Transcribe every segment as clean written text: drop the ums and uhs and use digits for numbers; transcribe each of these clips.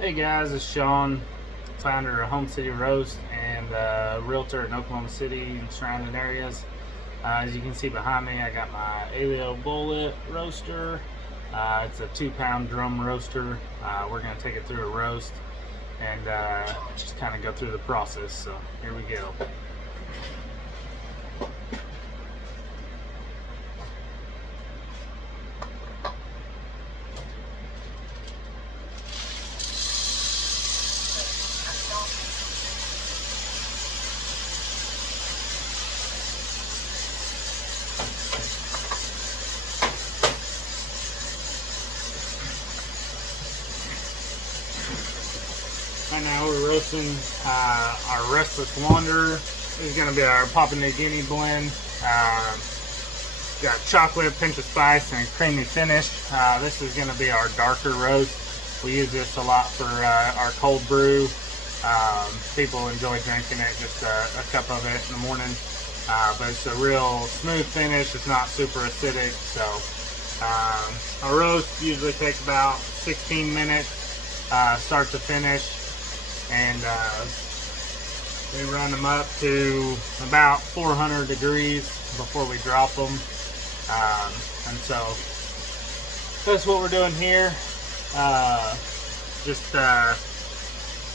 Hey guys, it's Sean, founder of Home City Roast and realtor in Oklahoma City and surrounding areas. As you can see behind me, I got my Alio Bullet roaster. It's a 2-pound drum roaster. We're going to take it through a roast and just kind of go through the process. So here we go. Right now we're roasting our Restless Wanderer. This is going to be our Papua New Guinea blend. Got chocolate, pinch of spice, and creamy finish. This is going to be our darker roast. We use this a lot for our cold brew. People enjoy drinking it, just a cup of it in the morning. But it's a real smooth finish. It's not super acidic. So a roast usually takes about 16 minutes start to finish. And we run them up to about 400 degrees before we drop them. And so that's what we're doing here. Just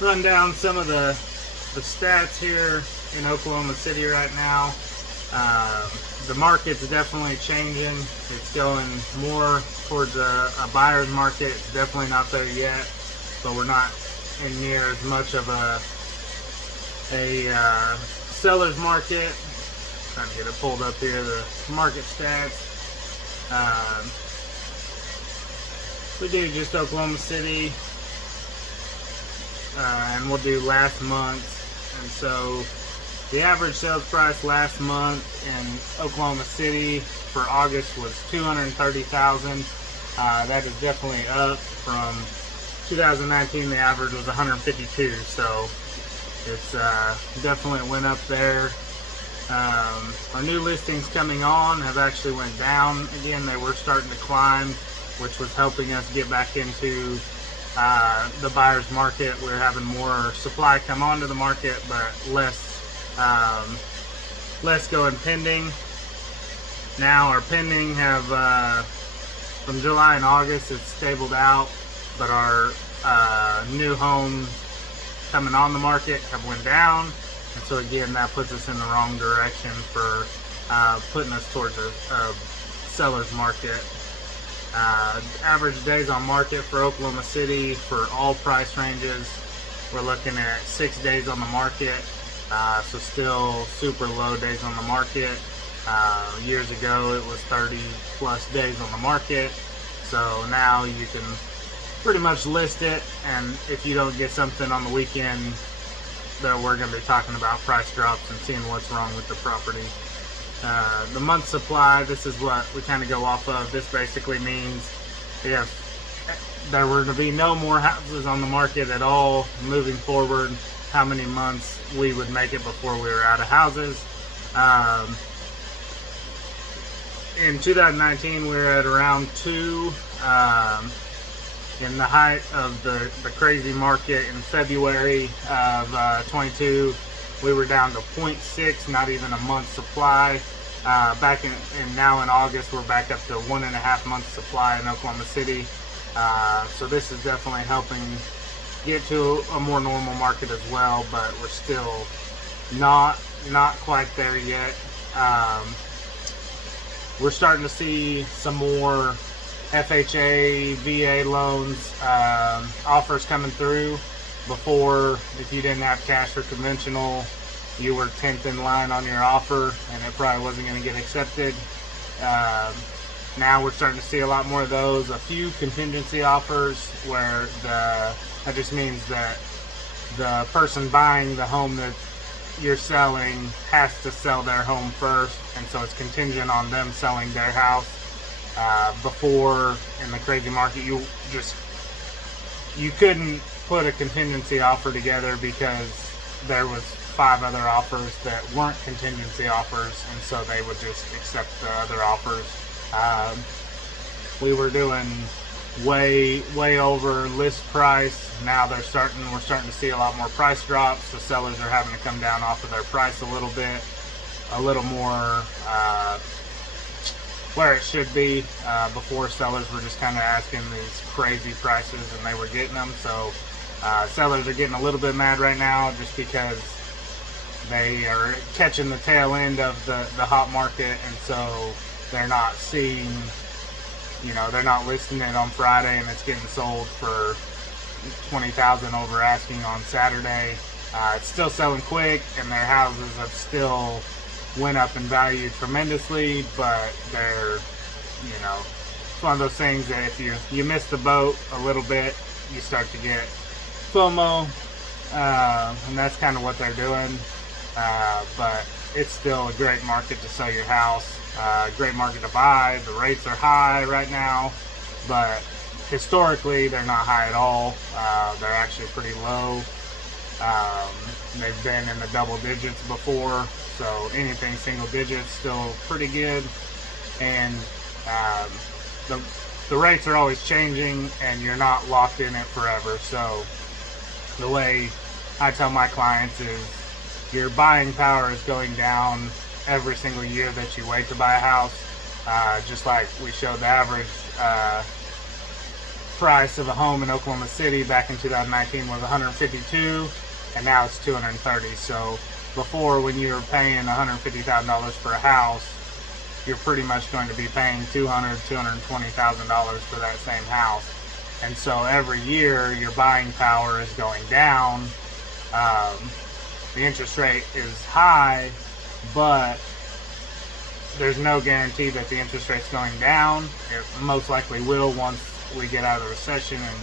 run down some of the stats here in Oklahoma City right now. The market's definitely changing. It's going more towards a buyer's market. It's definitely not there yet, but we're not in near as much of a seller's market. Trying to get it pulled up here, the market stats. We do just Oklahoma City, and we'll do last month. And so the average sales price last month in Oklahoma City for August was $230,000. That is definitely up from 2019. The average was 152, so it's definitely went up there. Our new listings coming on have actually went down again. They were starting to climb, which was helping us get back into the buyer's market. We're having more supply come onto the market, but less going pending. Now our pending have from July and August, it's stabled out, but our new homes coming on the market have went down, and so again that puts us in the wrong direction for putting us towards a seller's market. Average days on market for Oklahoma City for all price ranges, we're looking at 6 days on the market, so still super low days on the market. Years ago it was 30 plus days on the market, so now you can pretty much list it, and if you don't get something on the weekend, that we're going to be talking about price drops and seeing what's wrong with the property. The month supply, this is what we kind of go off of. This basically means if there were to be no more houses on the market at all moving forward, how many months we would make it before we were out of houses. In 2019 we were at around 2. In the height of the crazy market in February of 22, we were down to 0.6, not even a month's supply. And now in August, we're back up to 1.5 months supply in Oklahoma City. So this is definitely helping get to a more normal market as well, but we're still not quite there yet. We're starting to see some more FHA, VA loans, offers coming through. Before, if you didn't have cash or conventional, you were 10th in line on your offer and it probably wasn't going to get accepted. Now we're starting to see a lot more of those. A few contingency offers where that just means that the person buying the home that you're selling has to sell their home first, and so it's contingent on them selling their house. Before, in the crazy market, you couldn't put a contingency offer together because there was 5 other offers that weren't contingency offers, and so they would just accept the other offers. We were doing way over list price. Now we're starting to see a lot more price drops, so sellers are having to come down off of their price a little bit, a little more where it should be. Before, sellers were just kind of asking these crazy prices and they were getting them. So sellers are getting a little bit mad right now just because they are catching the tail end of the hot market, and so they're not seeing, they're not listing it on Friday and it's getting sold for $20,000 over asking on Saturday. It's still selling quick, and their houses have still went up in value tremendously, but they're, it's one of those things that if you miss the boat a little bit, you start to get FOMO, and that's kind of what they're doing. But it's still a great market to sell your house, great market to buy. The rates are high right now, but historically they're not high at all. They're actually pretty low. They've been in the double digits before, so anything single digits still pretty good. And the rates are always changing, and you're not locked in it forever. So the way I tell my clients is your buying power is going down every single year that you wait to buy a house. Just like we showed, the average price of a home in Oklahoma City back in 2019 was $152, and now it's $230. So before, when you were paying $150,000 for a house, you're pretty much going to be paying $220,000 for that same house. And so every year your buying power is going down. The interest rate is high, but there's no guarantee that the interest rate's going down. It most likely will once we get out of the recession and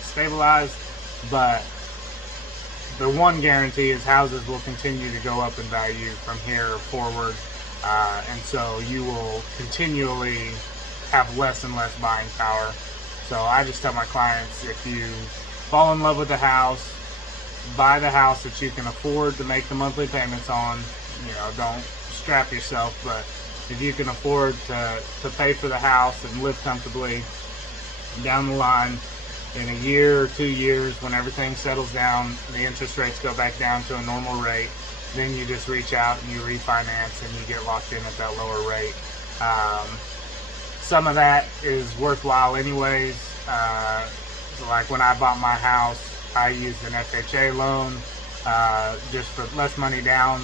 stabilize. But the one guarantee is houses will continue to go up in value from here forward. And so you will continually have less and less buying power. So I just tell my clients, if you fall in love with the house, buy the house that you can afford to make the monthly payments on. Don't strap yourself, but if you can afford to pay for the house and live comfortably down the line, in a year or 2 years, when everything settles down, the interest rates go back down to a normal rate, then you just reach out and you refinance and you get locked in at that lower rate. Some of that is worthwhile anyways. Like when I bought my house, I used an FHA loan just for less money down.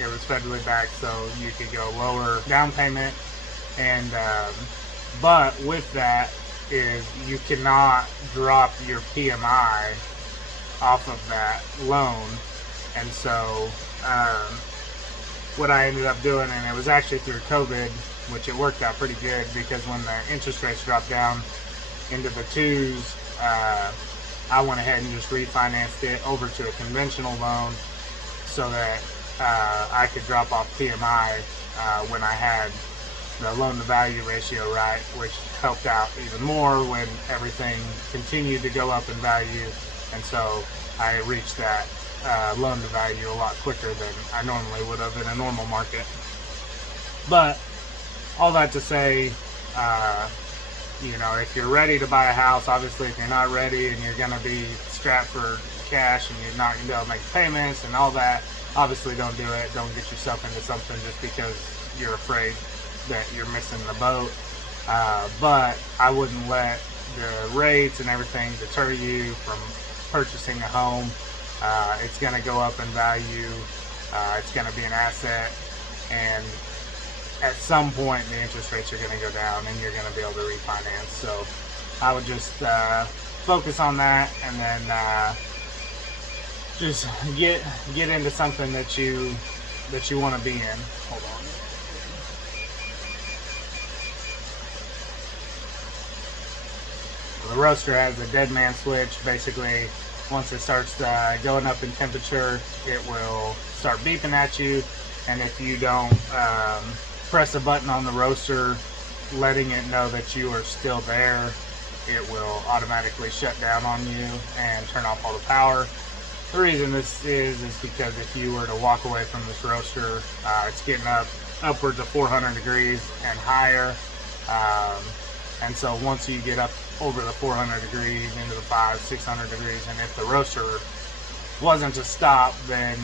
It was federally backed, so you could go lower down payment. And but with that is you cannot drop your PMI off of that loan. And so what I ended up doing, and it was actually through COVID, which it worked out pretty good, because when the interest rates dropped down into the twos, I went ahead and just refinanced it over to a conventional loan so that I could drop off PMI when I had the loan to value ratio right, which helped out even more when everything continued to go up in value. And so I reached that loan to value a lot quicker than I normally would have in a normal market. But all that to say, if you're ready to buy a house, obviously if you're not ready and you're going to be strapped for cash and you're not going to be able to make payments and all that, obviously don't do it. Don't get yourself into something just because you're afraid that you're missing the boat. But I wouldn't let the rates and everything deter you from purchasing a home. It's going to go up in value. It's going to be an asset, and at some point the interest rates are going to go down and you're going to be able to refinance. So I would just focus on that, and then just get into something that you want to be in. Hold on. The roaster has a dead man switch. Basically, once it starts going up in temperature, it will start beeping at you, and if you don't press a button on the roaster letting it know that you are still there, it will automatically shut down on you and turn off all the power. The reason this is because if you were to walk away from this roaster, it's getting upwards of 400 degrees and higher, And so once you get up over the 400 degrees, into the 500-600 degrees, and if the roaster wasn't to stop, then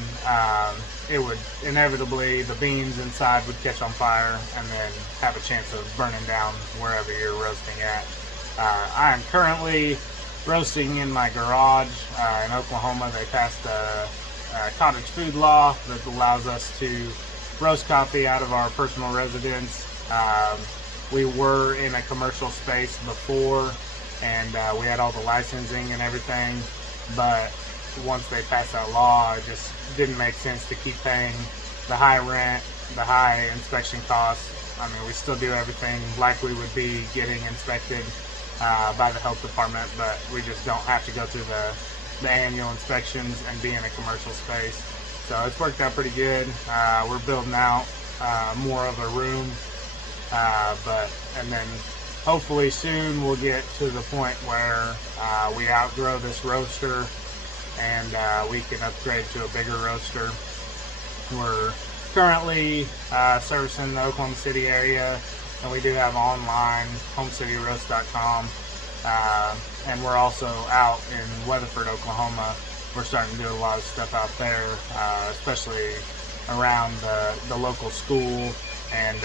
it would inevitably, the beans inside would catch on fire and then have a chance of burning down wherever you're roasting at. I am currently roasting in my garage. In Oklahoma, they passed a cottage food law that allows us to roast coffee out of our personal residence. We were in a commercial space before, and we had all the licensing and everything, but once they passed that law, it just didn't make sense to keep paying the high rent, the high inspection costs. I mean, we still do everything like we would be getting inspected by the health department, but we just don't have to go through the annual inspections and be in a commercial space. So it's worked out pretty good. We're building out more of a room, and then hopefully soon we'll get to the point where we outgrow this roaster and we can upgrade to a bigger roaster. We're currently servicing the Oklahoma City area, and we do have online homecityroast.com, and we're also out in Weatherford, Oklahoma. We're starting to do a lot of stuff out there, especially around the local school and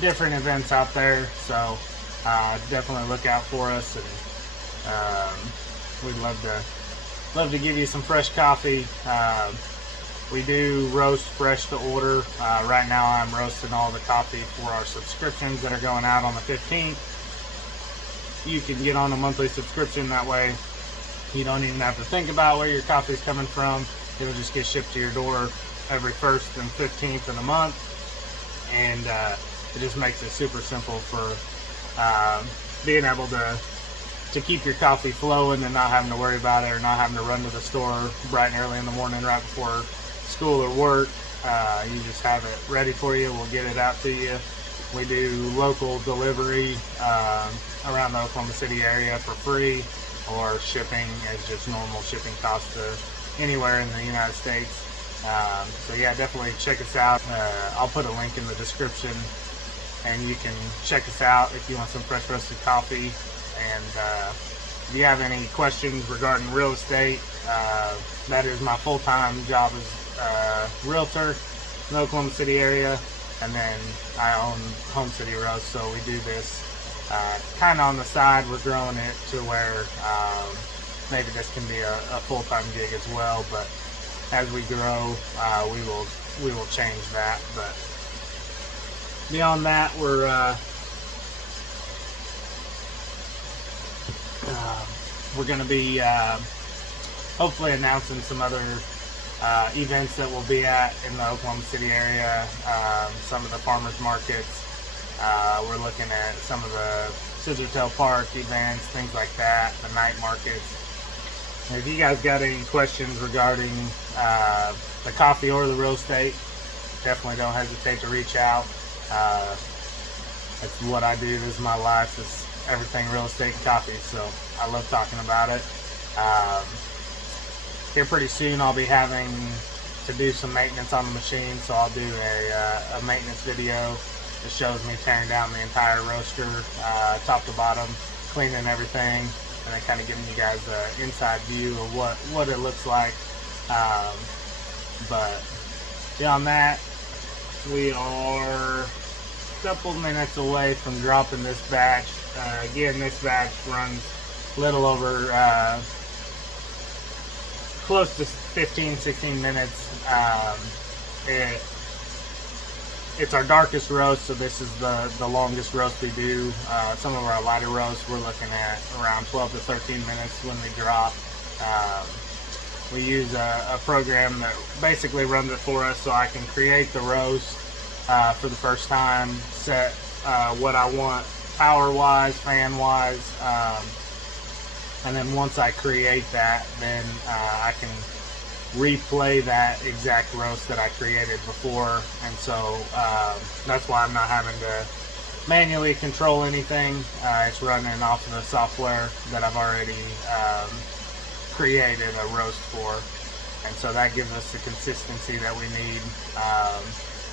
different events out there. So definitely look out for us, and we'd love to give you some fresh coffee. We do roast fresh to order. Right now I'm roasting all the coffee for our subscriptions that are going out on the 15th. You can get on a monthly subscription. That way you don't even have to think about where your coffee is coming from. It'll just get shipped to your door every 1st and 15th of the month, and it just makes it super simple for being able to keep your coffee flowing and not having to worry about it, or not having to run to the store bright and early in the morning right before school or work. You just have it ready for you. We'll get it out to you. We do local delivery around the Oklahoma City area for free, or shipping is just normal shipping costs to anywhere in the United States. So yeah, definitely check us out. I'll put a link in the description, and you can check us out if you want some fresh roasted coffee. And if you have any questions regarding real estate, that is my full-time job as a realtor in the Oklahoma City area, and then I own Home City Roast, so we do this kind of on the side. We're growing it to where maybe this can be a full-time gig as well, but as we grow, we will change that. But beyond that, we're going to be hopefully announcing some other events that we'll be at in the Oklahoma City area, some of the farmers markets. We're looking at some of the Scissortail Park events, things like that, the night markets. And if you guys got any questions regarding the coffee or the real estate, definitely don't hesitate to reach out. That's what I do. This is my life. It's everything real estate and coffee, so I love talking about it. Here pretty soon I'll be having to do some maintenance on the machine, so I'll do a maintenance video that shows me tearing down the entire roaster, top to bottom, cleaning everything, and then kind of giving you guys an inside view of what it looks like. But beyond that, we are a couple minutes away from dropping this batch. Again, this batch runs a little over close to 15-16 minutes. It's our darkest roast, so this is the longest roast we do. Some of our lighter roasts we're looking at around 12 to 13 minutes when they drop. We use a program that basically runs it for us, so I can create the roast for the first time, set what I want power-wise, fan-wise, and then once I create that, then I can replay that exact roast that I created before. And so that's why I'm not having to manually control anything. It's running off of the software that I've already created a roast for, and so that gives us the consistency that we need.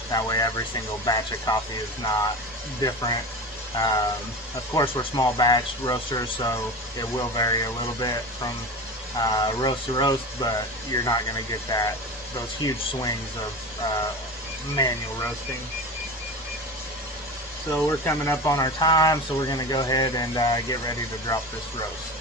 That way every single batch of coffee is not different. Of course, we're small batch roasters, so it will vary a little bit from roast to roast, but you're not going to get those huge swings of manual roasting. So we're coming up on our time, so we're going to go ahead and get ready to drop this roast.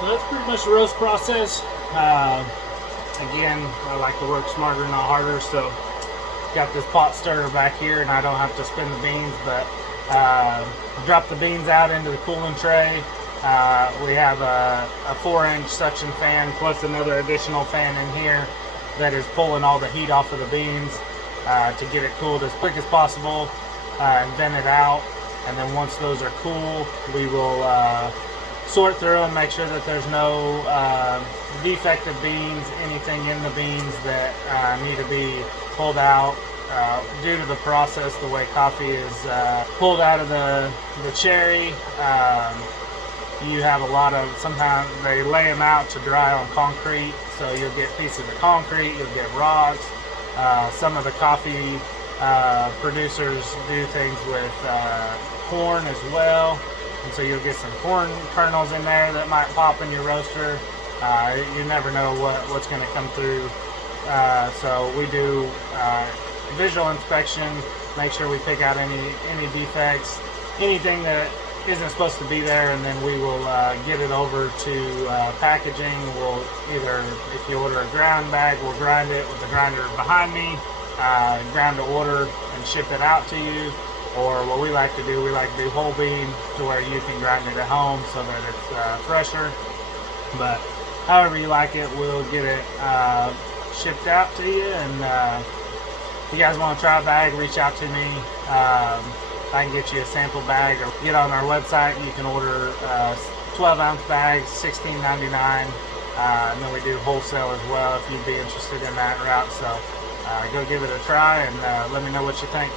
So that's pretty much the roast process. Again, I like to work smarter, not harder, so got this pot stirrer back here and I don't have to spin the beans, but drop the beans out into the cooling tray. We have a 4-inch suction fan plus another additional fan in here that is pulling all the heat off of the beans to get it cooled as quick as possible and vent it out. And then once those are cool, we will sort through them, make sure that there's no defective beans, anything in the beans that need to be pulled out. Due to the process, the way coffee is pulled out of the cherry, you have a lot of, sometimes they lay them out to dry on concrete, so you'll get pieces of concrete, you'll get rocks. Some of the coffee producers do things with corn as well, and so you'll get some corn kernels in there that might pop in your roaster. You never know what's going to come through. So we do visual inspection, make sure we pick out any defects, anything that isn't supposed to be there, and then we will get it over to packaging. We'll either, if you order a ground bag, we'll grind it with the grinder behind me, ground to order and ship it out to you. Or what we like to do, we like to do whole bean to where you can grind it at home so that it's fresher. But however you like it, we'll get it shipped out to you. And if you guys want to try a bag, reach out to me. I can get you a sample bag, or get on our website. You can order 12-ounce bags, $16.99. And then we do wholesale as well if you'd be interested in that route. So go give it a try and let me know what you think.